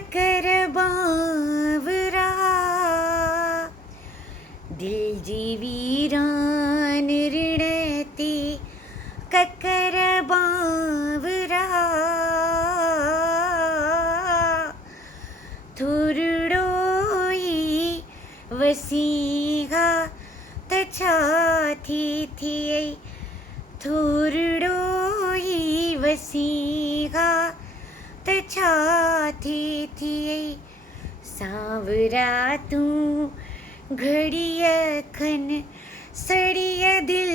kakar banwraa, dil ji veeran rinate kakar banwraa, Thorido Waseen Chhaa Thiyaee, Thorido Waseen Chhaa Thiyaee, सांवरा तू घड़िय खन सड़िय दिल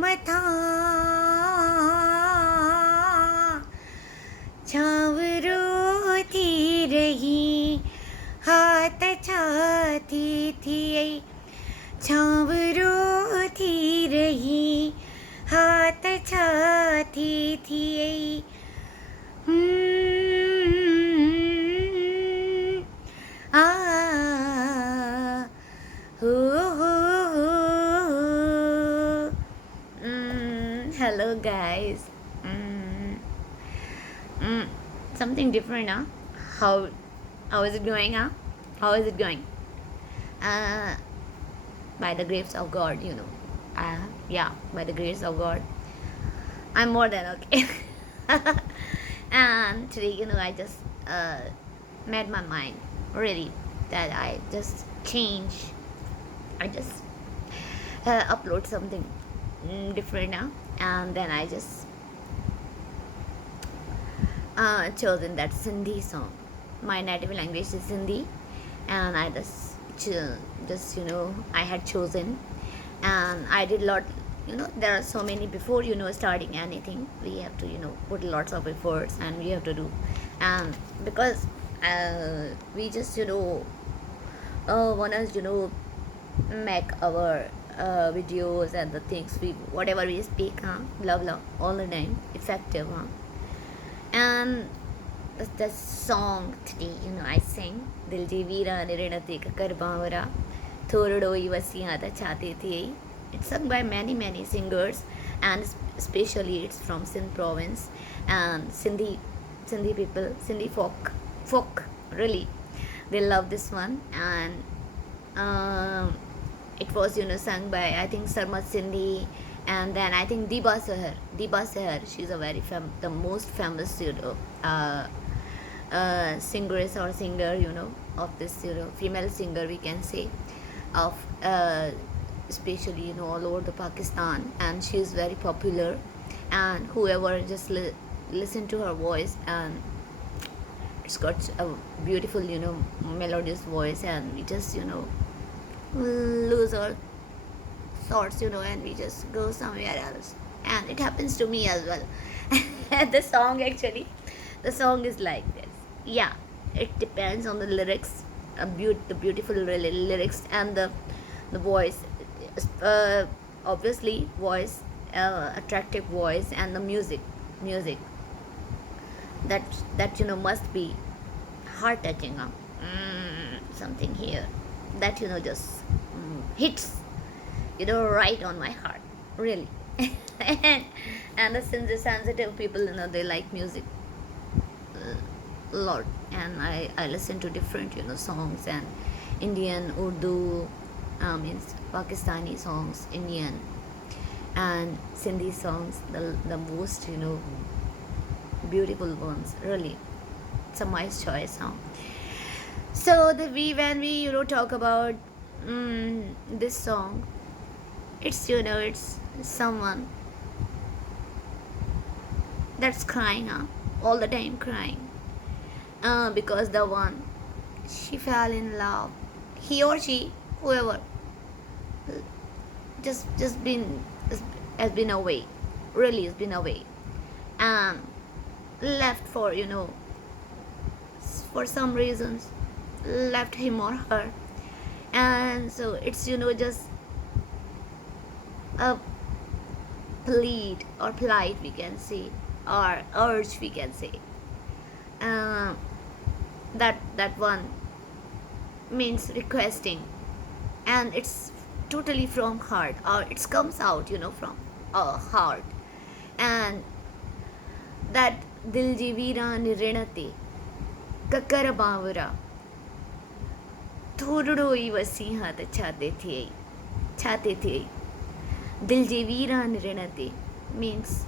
मथा, छावरो थी रही हाथ छाती थियाई, छावरो थी रही हाथ छाती थियाई. Hello guys. Something different, huh? How is it going, huh? How is it going? By the grace of God, yeah, by the grace of God, I'm more than okay. And today, I just made my mind really that I just upload something different now, and then I just chosen that Sindhi song. My native language is Hindi, and I just I had chosen, and I did lot. There are so many before starting anything. We have to put lots of efforts, and we have to do, and because we just wanna make our videos and the things whatever we speak, love all the time effective, and the song today I sing Dil ji veeran rinate kakar banwraa, Thorido Waseen Chhaa Thiyaee. It's sung by many singers, and especially it's from Sindh province, and Sindhi people, Sindhi folk really they love this one. And it was sung by I think Sarmat Sindhi, and then I think Deeba Saher. She's a very the most famous singer of this female singer, we can say, of especially all over the Pakistan, and she is very popular, and whoever just listen to her voice, and it's got a beautiful melodious voice, and we just lose our thoughts and we just go somewhere else, and it happens to me as well. The song is like this. Yeah, it depends on the lyrics, the beautiful lyrics, and the voice, obviously voice, attractive voice, and the music that must be heart touching, something here that just hits right on my heart, really. and the sensitive people, they like music a lot, and I listen to different songs, and Indian, Urdu, means Pakistani songs, Indian, and Sindhi songs, the most beautiful ones, really. It's a nice choice, so when we talk about this song, it's it's someone that's crying, all the time crying, because the one she fell in love, he or she, whoever, just has been away, really has been away, and left for for some reasons, left him or her, and so it's just a plead or plight, we can say, or urge, we can say, that one means requesting, and it's totally from heart, or it comes out from heart, and that dil ji veeran rinate kakar Banwraa Thorido Waseen hat Chhaa Thiyaee Dil je veeran Rina means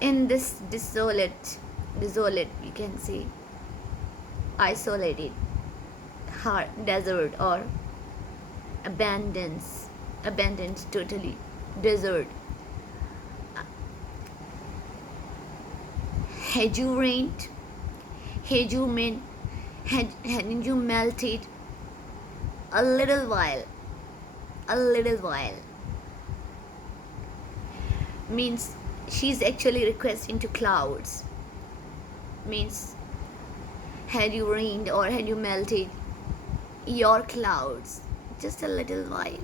in this desolate you can say isolated hard desert or abandoned totally desert, had you rained, had you melted a little while means she's actually requesting to clouds, means had you rained or had you melted your clouds just a little while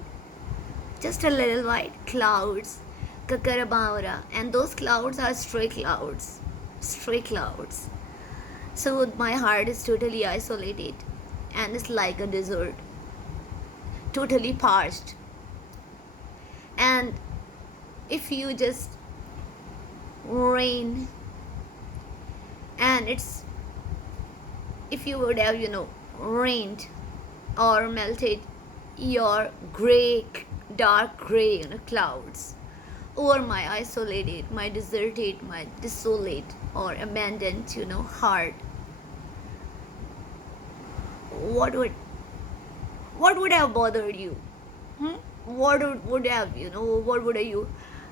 clouds kakar Banwraa, and those clouds are stray clouds. So my heart is totally isolated and it's like a desert, totally parched. And if you just rain and if you would have rained or melted your dark gray clouds over my isolated, my deserted, my desolate or abandoned heart, what would have bothered you? What would have what would have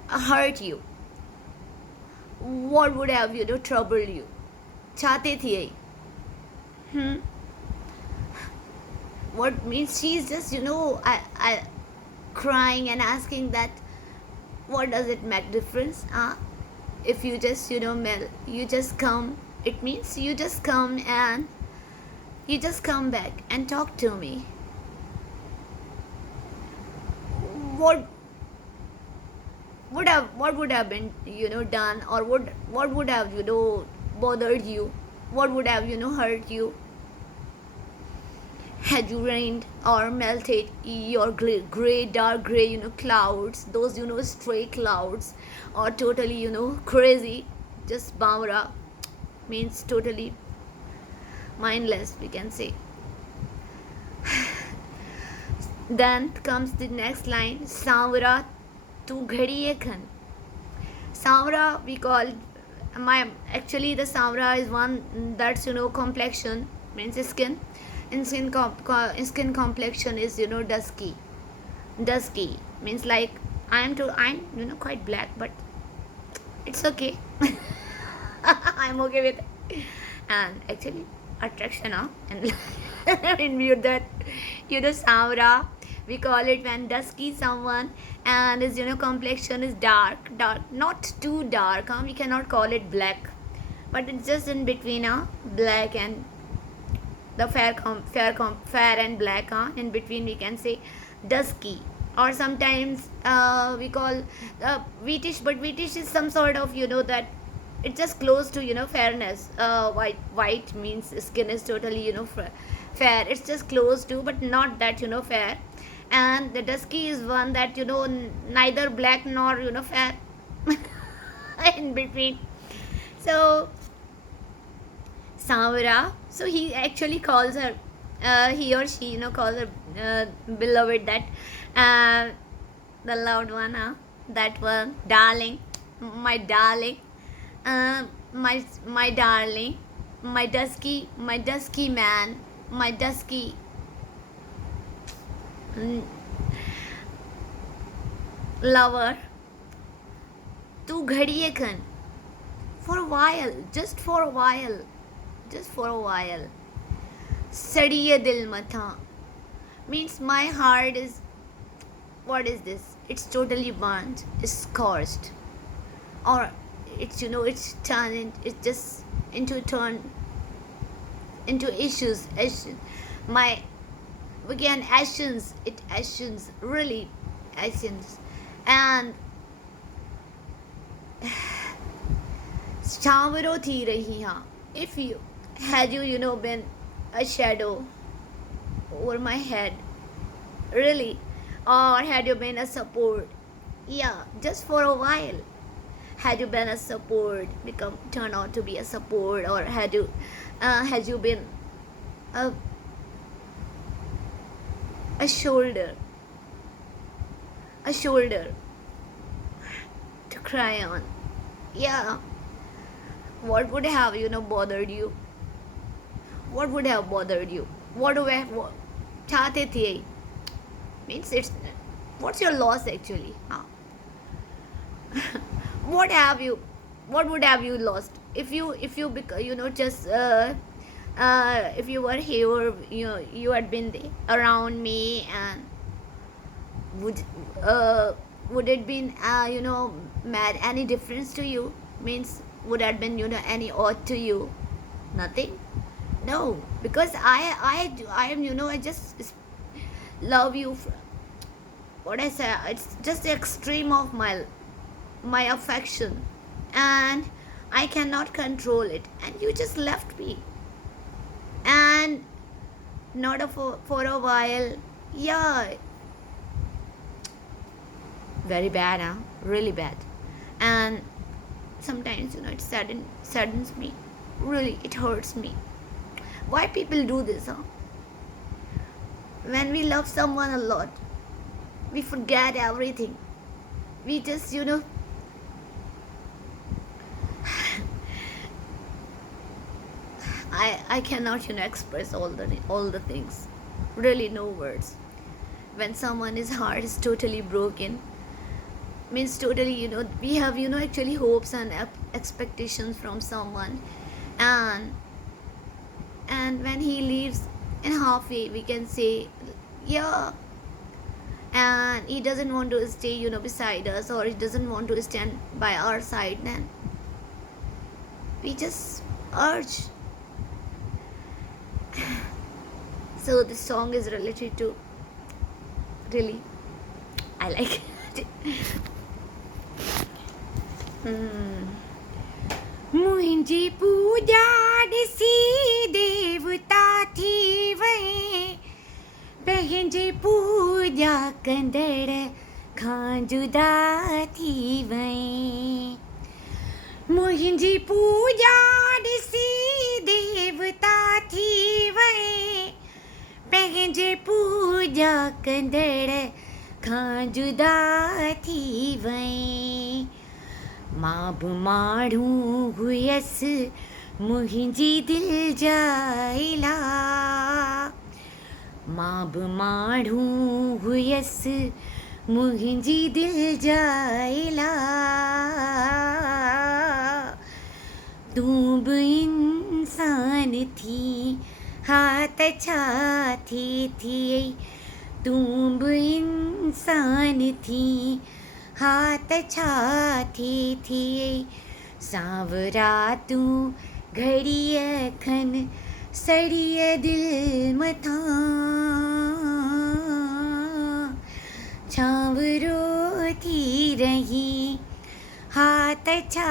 hurt you? What would have troubled you? Chhaa Thiyaee. What means she's just I crying and asking that what does it make difference? If you just you just come, it means you just come and you just come back and talk to me. What would have been done, or what would have bothered you? What would have hurt you? Had you rained or melted your dark gray clouds, those stray clouds, or totally crazy, just Banwraa means totally mindless, we can say. Then comes the next line, Banwraa tu ghadiye khan. Banwraa we call actually the Banwraa is one that's complexion, means skin. In skin complexion is dusky means like I'm quite black, but it's okay. I'm okay with it. And actually attraction and in view that Banwraa we call it when dusky someone and his complexion is dark, not too dark, we cannot call it black, but it's just in between black and the fair and black, in between we can say dusky, or sometimes we call wheatish, but wheatish is some sort of that it's just close to fairness. White means skin is totally fair, it's just close to, but not that fair. And the dusky is one that neither black nor fair in between. So Banwraa, so he actually calls her he or she calls her beloved, that the loved one, that one, darling, my darling, my darling, my dusky man, my dusky lover, tu ghadiye khan, for a while, just for a while, sadiye dil matha, means my heart is, what is this, it's totally burnt, it's scorched, or it's it's turned, it's just turned into ashes, my again ashes, really ashes. And Banwraa thi rahi ha, if you had you been a shadow over my head, really, or had you been a support, just for a while, had you been a support, turn out to be a support, or had you Has you been a, a shoulder, a shoulder to cry on? Yeah. What would have bothered you? What would have bothered you? What would have चाहते थे? Means it's what's your loss actually? Huh? what have you? What would have you lost if you just if you were here, you had been around me, and would would it been made any difference to you? Means would have been any odd to you? Nothing. No, because I am I just love you. What I say, it's just the extreme of my affection, and I cannot control it, and you just left me, and not for a while. Yeah, very bad, huh? Really bad. And sometimes it saddens me. Really, it hurts me. Why people do this, huh? When we love someone a lot, we forget everything. We just I cannot express all the things. Really, no words. When someone's heart is totally broken, means totally we have actually hopes and expectations from someone, and when he leaves in halfway, we can say, yeah, and he doesn't want to stay beside us, or he doesn't want to stand by our side, then we just urge. So this song is related to, really, I like it. मुंहिंजी पूजा ॾिसी देवता थी वए पंहिंजे पूजा कंदड़ खां जुदा थी वए मुंहिंजी पूजा ॾिसी देवता थी वए पंहिंजे पूजा कंदड़ खां जुदा थी वए मां बि माण्हू हुयसि मुंहिंजी दिलि जा इला मां बि माण्हू हुयसि मुंहिंजी दिलि जा इला तूं बि इंसान थी हा त छा थिए तूं बि इंसान थी हा त छा थिए सांवरा तूं घड़ीअ खनि सड़ीअ दिलि मथां छांवरो थी रही हा त छा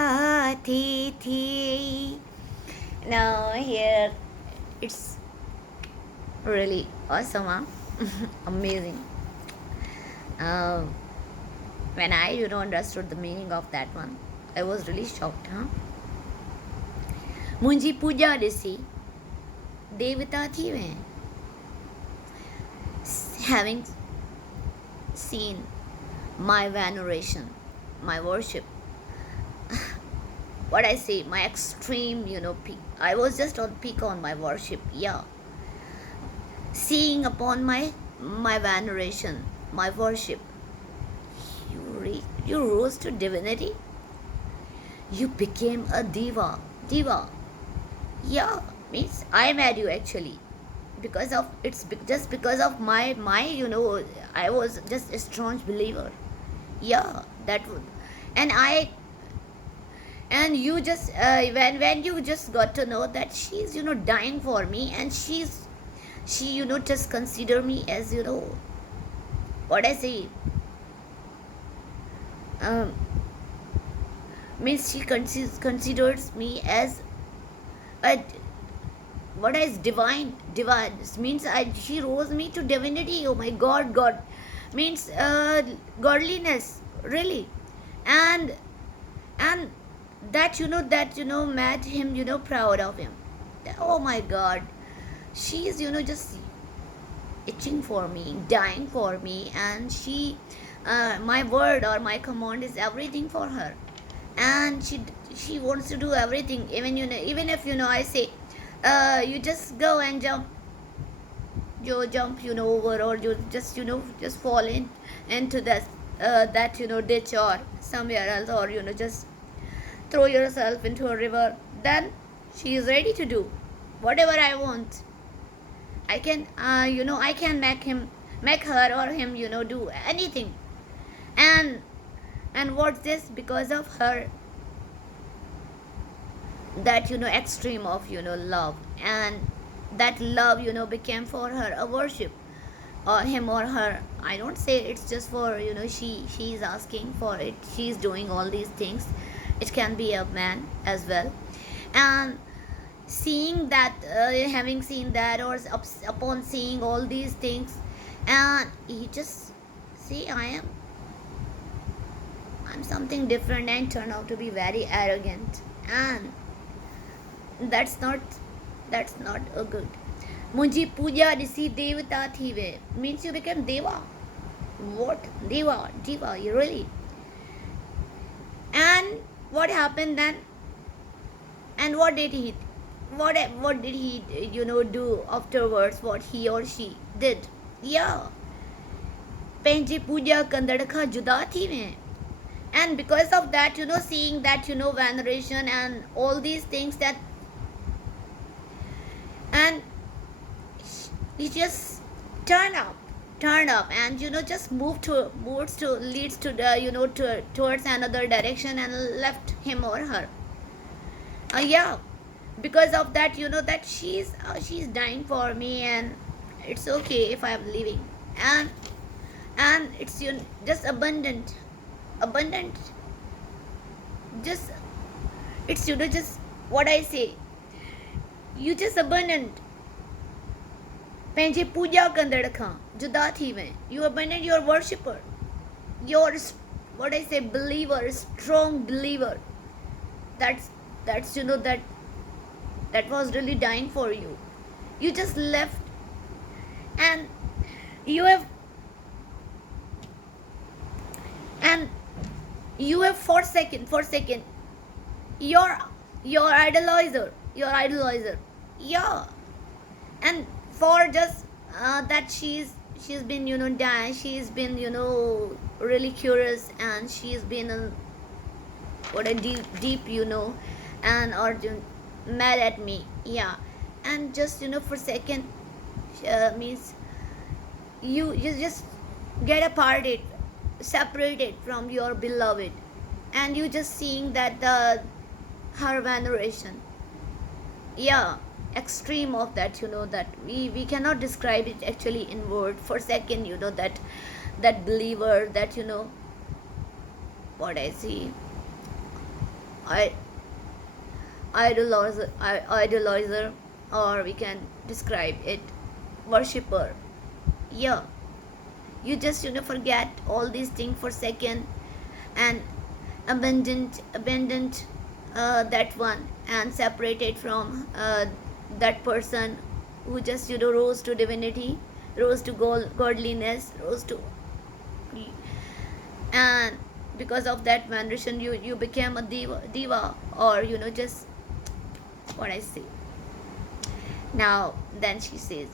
थिए. Now here it's really awesome, huh? Amazing. When I understood the meaning of that one, I was really shocked, huh? मुंहिंजी पूजा ॾिसी देवता थी वए. Having seen my veneration, my worship, what I say, my extreme, peak. I was just on peak on my worship, yeah. Seeing upon my veneration, my worship, you rose to divinity. You became a diva. Yeah, means I made you actually. Because of just because of my I was just a strong believer. Yeah, that would, and you just when you just got to know that she's dying for me, and she just consider me as what I say, means she considers me as a what is divine means she rose me to divinity. Oh my god means godliness, really. And that made him proud of him. Oh my God, she is just itching for me, dying for me, and my word or my command is everything for her, and she wants to do everything. Even if I say, you just go and jump over, or you just fall into that ditch or somewhere else, or just throw yourself into a river, then she is ready to do whatever I want. I can I can make her or him do anything. And what's this? Because of her, that extreme of love, and that love became for her a worship, or him or her. I don't say it's just for she's asking for it, she's doing all these things. It can be a man as well. And seeing that, having seen that, or upon seeing all these things, and he just see, I'm something different, and turn out to be very arrogant. And that's not a good. Munji puja disi devata thive means you became deva. What? Deva, you really. And what happened then? And what did he do afterwards? What he or she did? Yeah. Penji puja kandadka juda thive. And because of that, seeing that veneration and all these things, that, and he just turn up, and just leads to the towards another direction, and left him or her. Yeah, because of that, that she's dying for me, and it's okay if I'm leaving. And it's just abundant, just, it's just what I say, you just abundant. Penje puja kandadka juda thive, you abandon your worshipper, your, what I say, believer, strong believer. That's that was really dying for you. You just left, and you have forsaken your idolizer. Yeah. And for just that she's been dying, she's been really curious, and she's been what a deep and or mad at me. Yeah. And just for second, means you just get aparted, separated from your beloved, and you just seeing that her veneration. Yeah, extreme of that, that we cannot describe it actually in word. For second, that believer, that what I see, idolizer, or we can describe it worshipper. Yeah, you just forget all these things for second, and abandoned that one, and separated from that person who just rose to divinity, rose to godliness, rose to, and because of that veneration, you became a diva, or just what I say. Now then she says,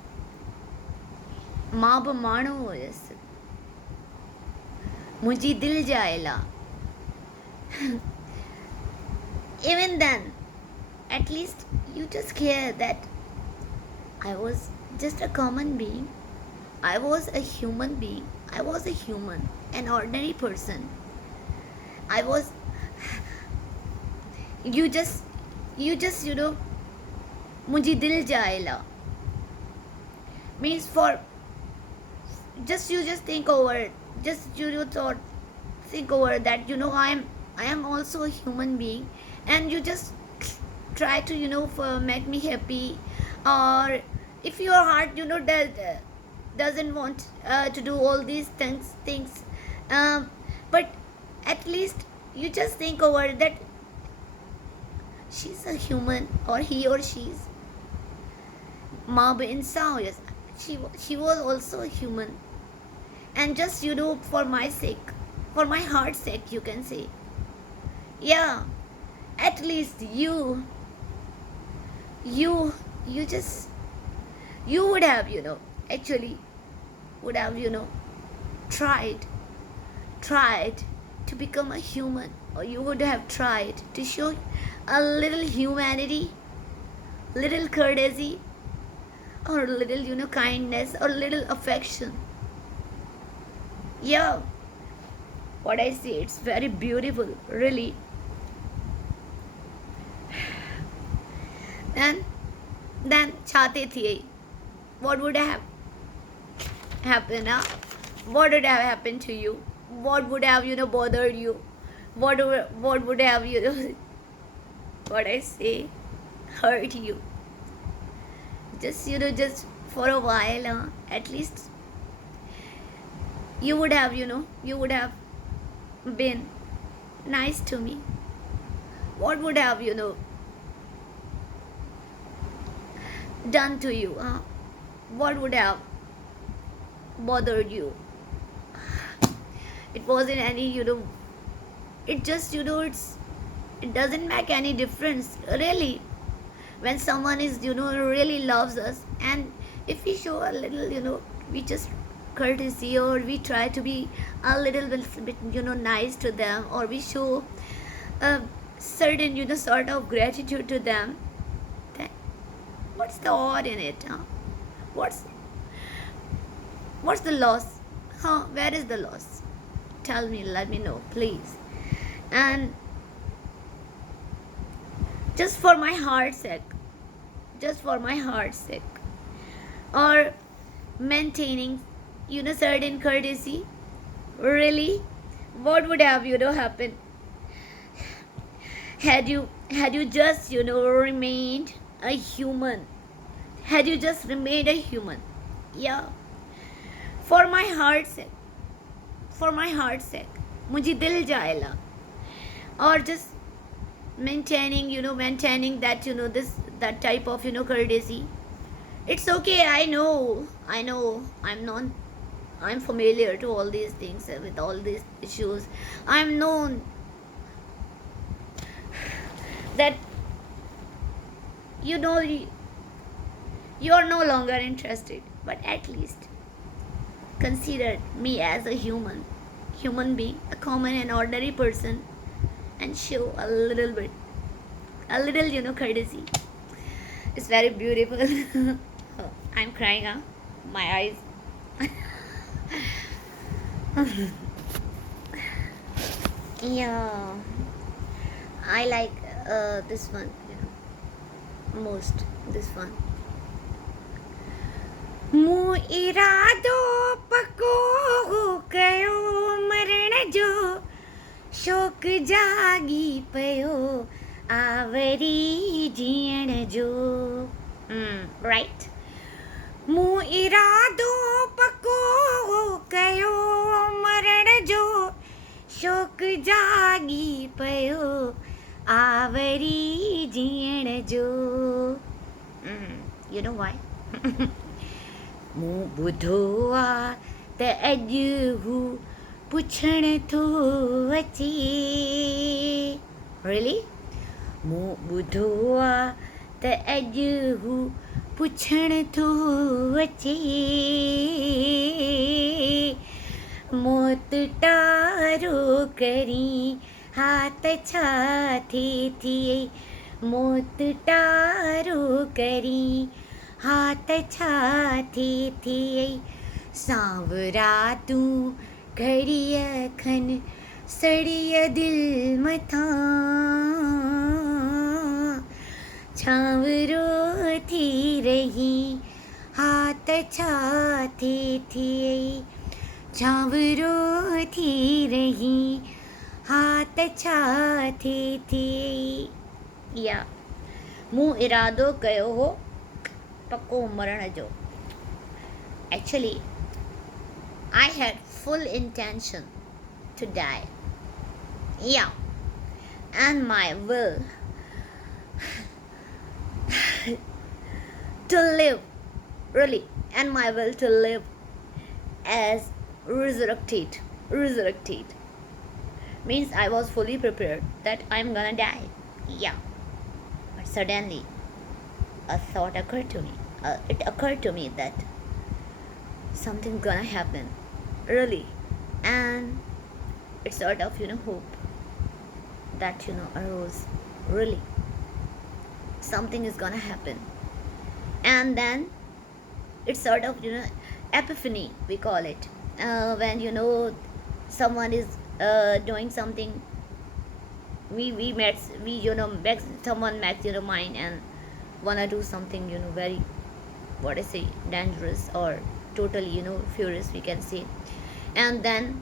Mab mano is Muji dil jaela. Even then, at least you just care that I was just a common being. I was a human being. I was a human, an ordinary person. I was. You just Muji dil jaela means for just you just think over it. Just think over that. I am also a human being, and you just try to make me happy, or if your heart doesn't want to do all these things, but at least you just think over that she's a human, or he or she's माँ बे इंसान, yes, she was also a human. And just, for my sake, for my heart's sake, you can say, yeah, at least you you just, you would have, actually would have, tried to become a human, or you would have tried to show a little humanity, little courtesy, or little, kindness, or little affection. Yeah, what I say, it's very beautiful, really. Then Chhaate Thiyaee, what would have happened? What would have happened to you? What would have, bothered you? What would have, what I say, hurt you? Just, just for a while, at least you would have, you would have been nice to me. What would have, done to you? What would have bothered you? It wasn't any, it just, it doesn't make any difference, really. When someone is, really loves us, and if we show a little, we just courtesy, or we try to be a little bit, nice to them, or we show a certain, sort of gratitude to them, then what's the odd in it? What's the loss? Where is the loss? Tell me, let me know, please. And just for my heart's sake, or maintaining, certain courtesy, really, what would have, happened had you just, remained a human? Had you just remained a human? Yeah, for my heart's sake, मुझे दिल जाएला, or just maintaining that, that type of, courtesy. It's okay, I know, I'm familiar to all these things, with all these issues. I'm known that, you're no longer interested, but at least consider me as a human being, a common and ordinary person, and show a little, courtesy. It's very beautiful. I'm crying, my eyes. Yeah, I like this one, most, this one. मूं इरादो पको कयो मरण जो शौक़ जागी पयो आवरी जीअण जो. Right? मूं इरादो पको कयो मरण जो शौक़ जागी पयो आवरी जीअण जो. You know why? मूं ॿुधो आहे त अॼु हू पुछण थो अचे. Really? मूं ॿुधो आहे त अॼु हू पुछण थो अचे. मौत टारो करी हा त छा थिए. मौत टारो करी हा त छा थिए. सांवरा तूं घड़ीअ खन सड़ीअ दिलि मथां छांवरो थी रही हा त छा थिए. छांवरो थी रही हा त छा थिए. या मूं इरादो कयो हो पक्को मरण जो. Actually, I had full intention to die. Yeah, and my will to live really, and my will to live as resurrected means I was fully prepared that I'm gonna die. Yeah, but suddenly a thought occurred to me. It occurred to me that something's gonna happen, really, and it's sort of hope that arose. Really, something is gonna happen, and then it's sort of epiphany we call it, when someone is doing something. We met we met someone met mind and wanna do something very, what I say, dangerous or totally furious, we can say. And then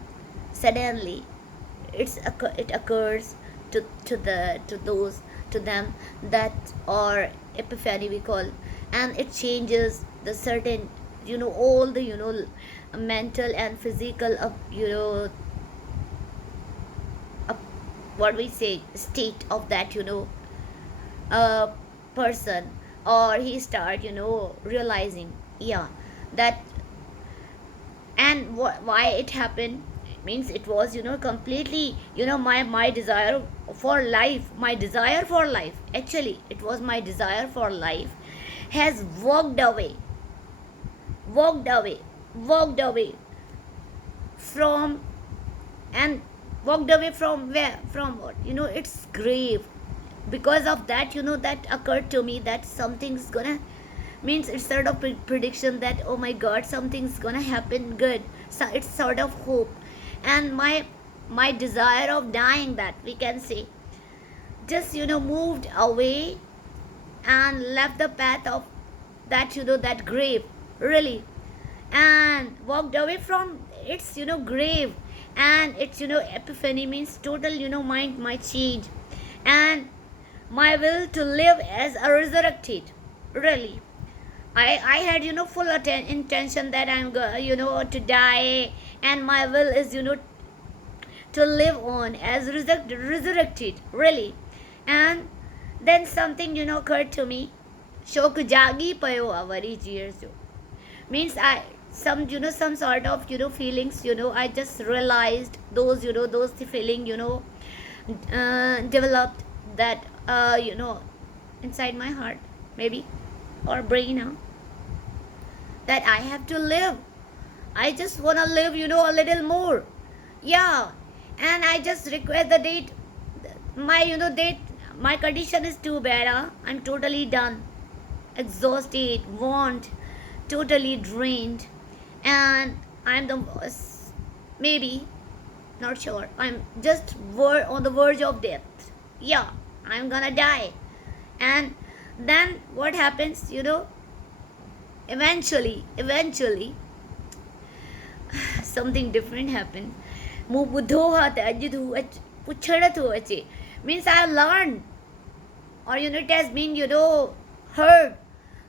suddenly it occurs to them that, or epiphany we call, and it changes the certain all the mental and physical what we say, state of that person, or he start realizing, yeah, that. And why it happened means it was completely my desire for life, actually it was my desire for life has walked away walked away from, and walked away from where, from what, its grave. Because of that that occurred to me that something's gonna, means it's sort of prediction that, oh my god, something's gonna happen good. So it's sort of hope, and my desire of dying, that we can say, just moved away and left the path of that that grave, really, and walked away from its grave. And its epiphany means total mind might change, and my will to live as a resurrected, really. I had full intention that I'm to die, and my will is to live on as resurrected, really. And then something occurred to me. Shok jagi payo avari cheers, means I some some sort of feelings I just realized those those feeling developed that inside my heart, maybe, or brain, that I have to live. I just want to live a little more. Yeah, and I just request the date. My date, my condition is too bad. I'm totally done, exhausted, want, totally drained, and I'm the maybe, not sure, I'm just on the verge of death. Yeah, I'm gonna die. And then what happens, eventually something different happened. Means I have learned, or it has been heard,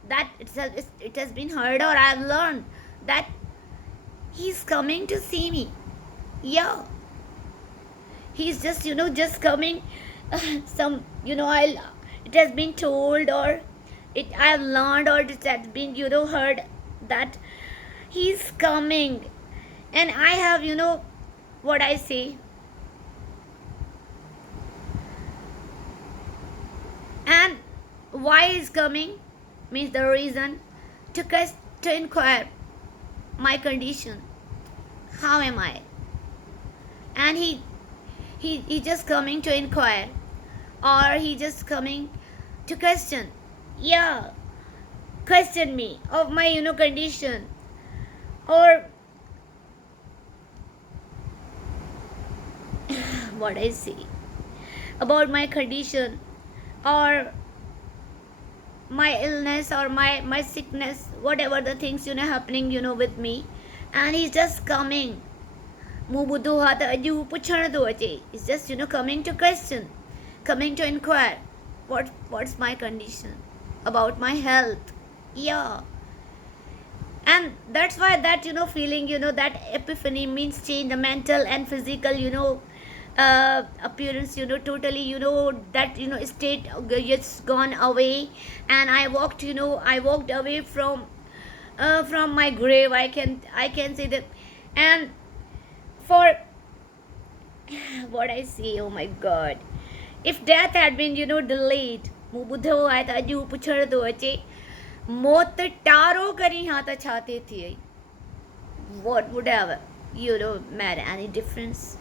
that it has been heard, or I have learned that he's coming to see me. Yeah, he's just just coming. Some it has been told, or I have learned, or it has been heard that he's coming, and I have what I say, and why he's coming means the reason to inquire my condition, how am I, and he just coming to inquire, or he just coming to question. Yeah, question me of my condition, or what I say about my condition, or my illness, or my sickness, whatever the things happening with me, and he's just coming. It's just coming to question, coming to inquire what's my condition, about my health. Yeah, and that's why that feeling that epiphany means change the mental and physical appearance totally that state gets gone away, and I walked away from from my grave. I can say that. And for what I say, oh my God, if death had been delayed, હું ॿુધો आहे त अॼु पुछण थो अचे मौत tarot करी हा त छा थिए थी आई. What would have made any difference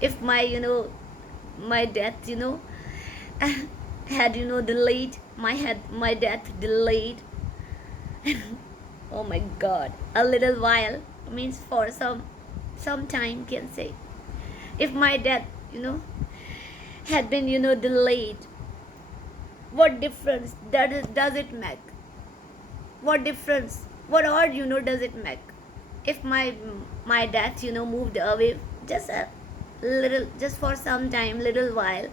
if my death had delayed, my death delayed. Oh my God, a little while means for some time, can say. If my death had been delayed, what difference does it make? What difference, what odd does it make if my death moved away just a little, just for some time, little while.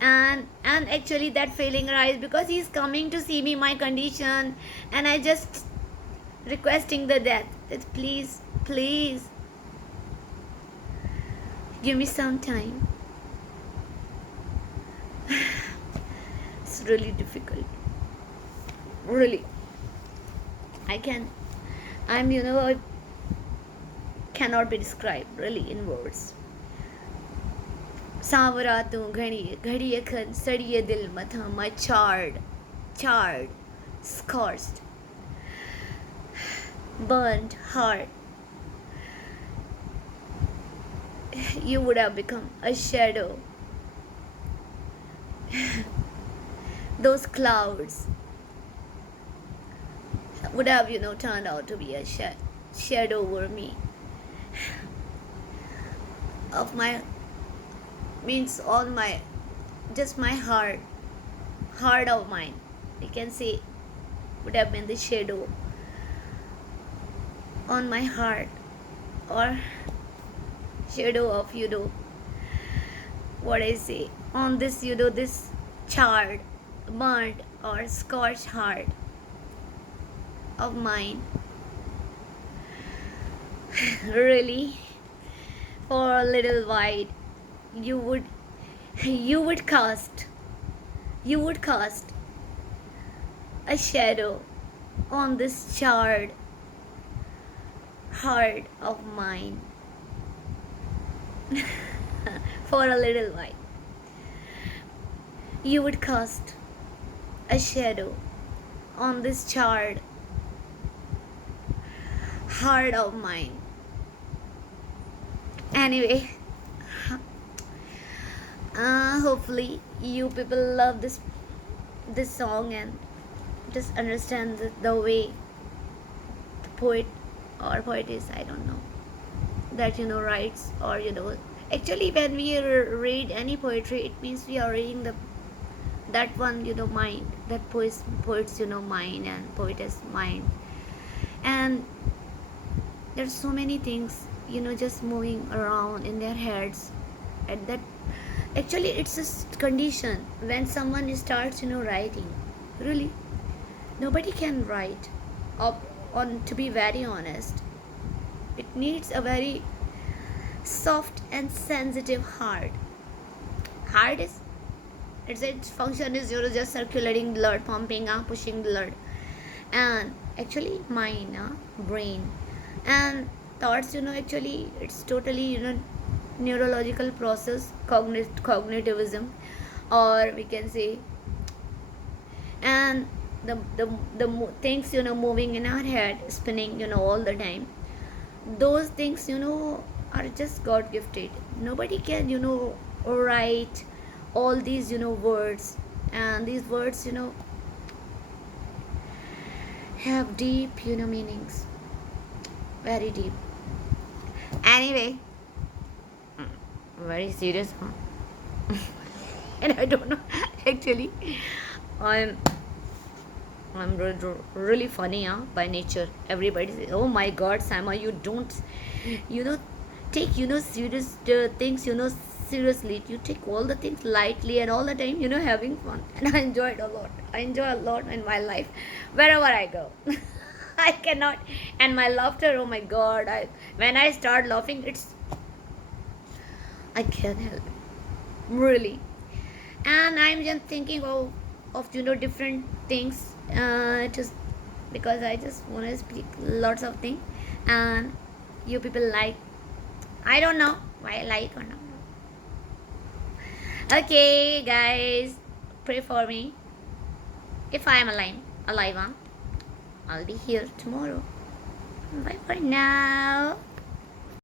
And actually that feeling arise because he's coming to see me, my condition, and I just requesting the death that please give me some time. It's really difficult, really. I cannot be described really in words. सांवरा तूं घड़ीअ खनि सड़ीअ दिलि मथां, my charred, scorched, burned heart. You would have become a shadow. Those clouds would have turned out to be a shadow over me, of my means on my, just my heart of mine, you can say, would have been the shadow on my heart, or shadow of what I say, on this this charred, burnt or scorched heart of mine. Really, for a little while you would cast a shadow on this charred heart of mine. For a little while you would cast a shadow on this charred heart of mine. Anyway, hopefully you people love this song and just understand the way the poet or poetess, I don't know, that writes, or actually when we read any poetry, it means we are reading that one mind, that poet's mind and poetess mind. And there's so many things just moving around in their heads at that. Actually it's a condition when someone starts writing. Really, nobody can write up on, to be very honest. It needs a very soft and sensitive heart. Heart is, its function is just circulating blood, pumping, pushing blood. And actually mind, brain, and thoughts, actually it's totally neurological process, cognitivism, or we can say. And the things moving in our head, spinning all the time, those things are just God gifted. Nobody can write all these words, and these words have deep meanings, very deep. Anyway, very serious, huh? And I don't know, actually I'm really funny, by nature. Everybody says, oh my God, Sama, you don't take serious things seriously. You take all the things lightly and all the time having fun. And I enjoy a lot in my life, wherever I go. I cannot. And my laughter, oh my God, when I start laughing, I can't help it, really. And I'm just thinking of different things, just because I just want to speak lots of things, and you people like, I don't know why I like or not. Okay, guys, pray for me. If I am alive, I'll be here tomorrow. Bye for now.